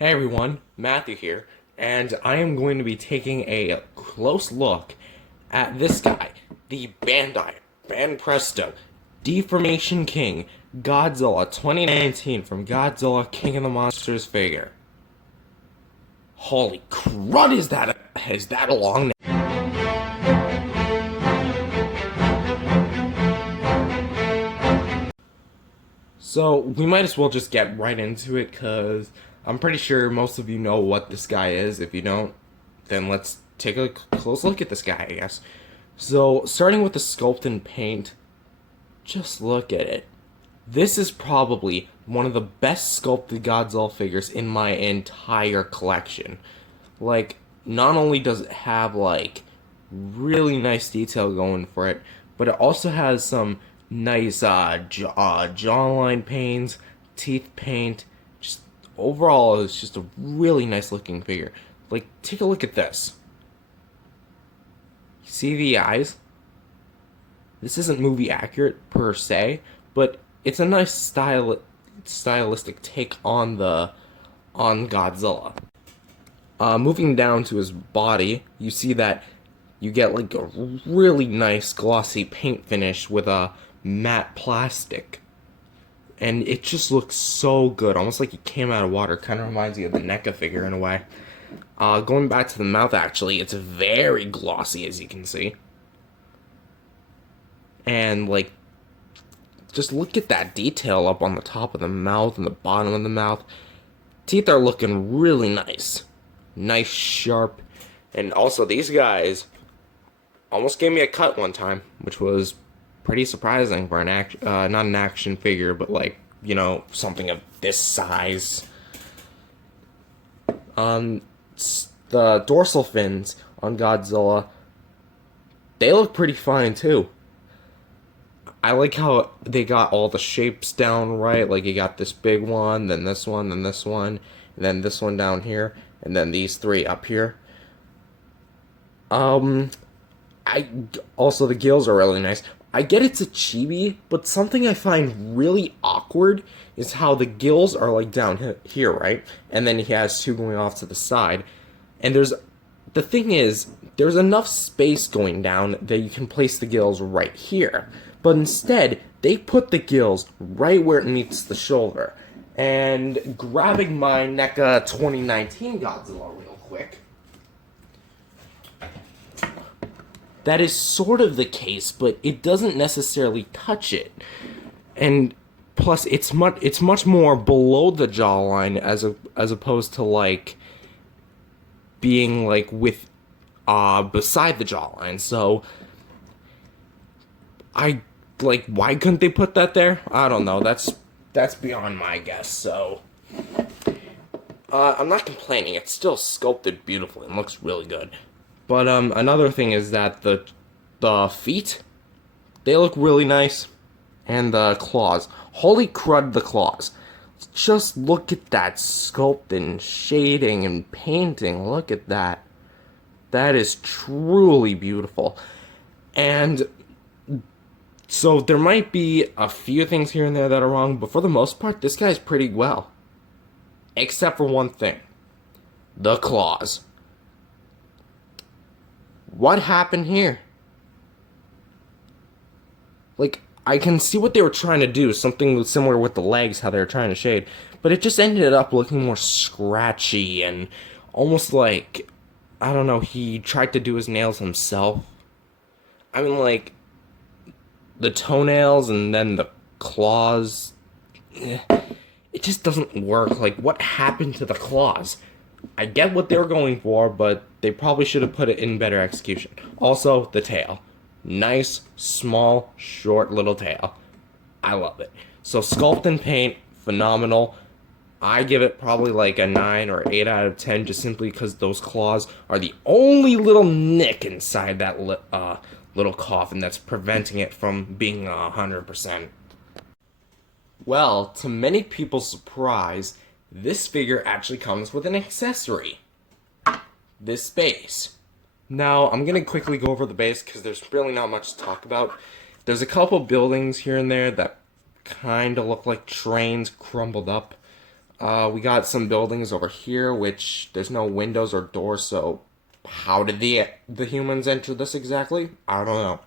Hey everyone, Matthew here, and I am going to be taking a close look at this guy, the Bandai, Banpresto, Deformation King, Godzilla 2019 from Godzilla King of the Monsters figure. Holy crud, is that a long name? So, we might as well just get right into it, because I'm pretty sure most of you know what this guy is. If you don't, then let's take a close look at this guy, I guess. So, starting with the sculpt and paint, just look at it. This is probably one of the best sculpted Godzilla figures in my entire collection. Like, not only does it have, like, really nice detail going for it, but it also has some nice jawline paints, teeth paint. Just overall, it's just a really nice looking figure. Like, take a look at this. See the eyes? This isn't movie accurate per se, but it's a nice stylistic take on Godzilla. Moving down to his body, you see that you get like a really nice glossy paint finish with a matte plastic, and it just looks so good, almost like it came out of water. Kind of reminds you of the NECA figure in a way. Going back to the mouth, actually, it's very glossy, as you can see. And like, just look at that detail up on the top of the mouth and the bottom of the mouth. Teeth are looking really nice, sharp, and also these guys almost gave me a cut one time, which was pretty surprising for not an action figure, but like, you know, something of this size. The dorsal fins on Godzilla, they look pretty fine too. I like how they got all the shapes down right. Like, you got this big one, then this one, then this one, and then this one down here, and then these three up here. Also, the gills are really nice. I get it's a chibi, but something I find really awkward is how the gills are like down here, right? And then he has two going off to the side. And the thing is, there's enough space going down that you can place the gills right here. But instead, they put the gills right where it meets the shoulder. And grabbing my NECA 2019 Godzilla real quick, that is sort of the case, but it doesn't necessarily touch it. And plus, it's much more below the jawline as opposed to like being like with beside the jawline. So why couldn't they put that there? I don't know. That's beyond my guess. So I'm not complaining. It's still sculpted beautifully and looks really good. But another thing is that the feet, they look really nice, and the claws. Holy crud, the claws! Just look at that sculpt and shading and painting. Look at that. That is truly beautiful. And so there might be a few things here and there that are wrong, but for the most part, this guy's pretty well. Except for one thing. The claws. What happened here? Like, I can see what they were trying to do, something similar with the legs, how they were trying to shade, but it just ended up looking more scratchy and almost like, I don't know, he tried to do his nails himself. I mean, like, the toenails and then the claws, it just doesn't work. Like, what happened to the claws? I get what they were going for, but they probably should have put it in better execution. Also, the tail. Nice, small, short little tail. I love it. So, sculpt and paint, phenomenal. I give it probably like a 9 or 8 out of 10, just simply because those claws are the only little nick inside that little coffin that's preventing it from being 100%. Well, to many people's surprise, this figure actually comes with an accessory. This base. Now, I'm going to quickly go over the base because there's really not much to talk about. There's a couple buildings here and there that kind of look like trains crumbled up. We got some buildings over here, which there's no windows or doors, so how did the humans enter this exactly? I don't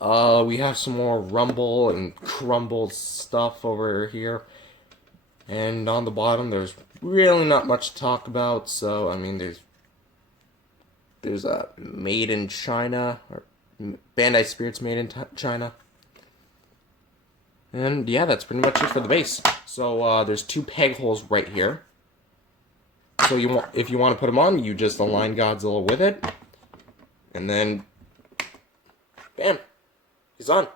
know. We have some more rumble and crumble stuff over here. And on the bottom, there's really not much to talk about, so, I mean, there's a made in China, or Bandai Spirits made in China. And yeah, that's pretty much it for the base. So there's 2 peg holes right here. So if you want to put them on, you just align Godzilla with it, and then bam, he's on.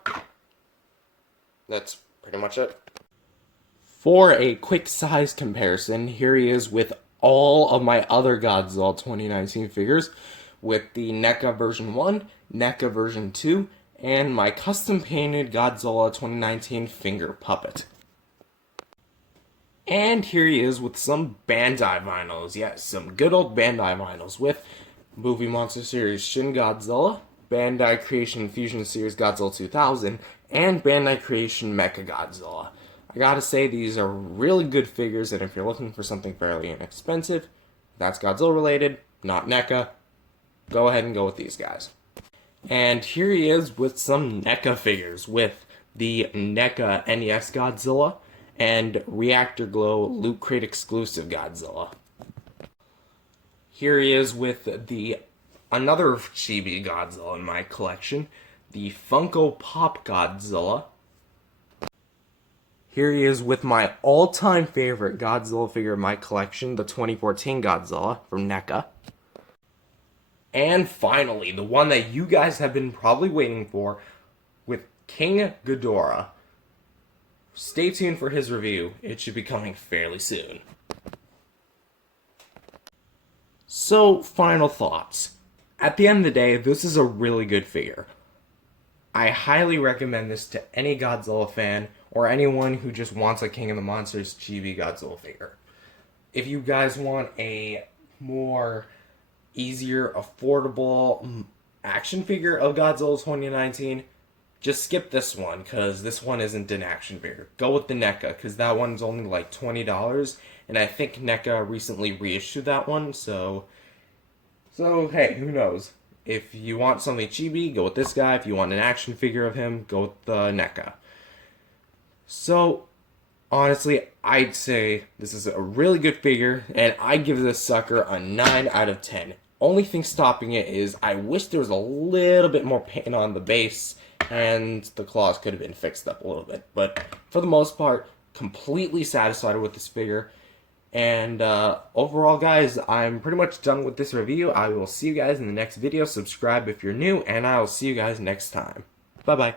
That's pretty much it. For a quick size comparison, here he is with all of my other Godzilla 2019 figures, with the NECA version 1, NECA version 2, and my custom painted Godzilla 2019 finger puppet. And here he is with some Bandai vinyls. Yes, some good old Bandai vinyls with Movie Monster Series Shin Godzilla, Bandai Creation Fusion Series Godzilla 2000, and Bandai Creation Mecha Godzilla. I gotta say, these are really good figures, and if you're looking for something fairly inexpensive, that's Godzilla related, not NECA, go ahead and go with these guys. And here he is with some NECA figures, with the NECA NES Godzilla, and Reactor Glow Loot Crate exclusive Godzilla. Here he is with the another chibi Godzilla in my collection, the Funko Pop Godzilla. Here he is with my all-time favorite Godzilla figure in my collection, the 2014 Godzilla from NECA. And finally, the one that you guys have been probably waiting for, with King Ghidorah. Stay tuned for his review. It should be coming fairly soon. So, final thoughts. At the end of the day, this is a really good figure. I highly recommend this to any Godzilla fan, or anyone who just wants a King of the Monsters chibi Godzilla figure. If you guys want a more easier, affordable action figure of Godzilla 2019, just skip this one, because this one isn't an action figure. Go with the NECA, because that one's only like $20, and I think NECA recently reissued that one, so hey, who knows? If you want something chibi, go with this guy. If you want an action figure of him, go with the NECA. So, honestly, I'd say this is a really good figure, and I give this sucker a 9 out of 10. Only thing stopping it is I wish there was a little bit more paint on the base, and the claws could have been fixed up a little bit. But for the most part, completely satisfied with this figure. And overall, guys, I'm pretty much done with this review. I will see you guys in the next video. Subscribe if you're new, and I will see you guys next time. Bye-bye.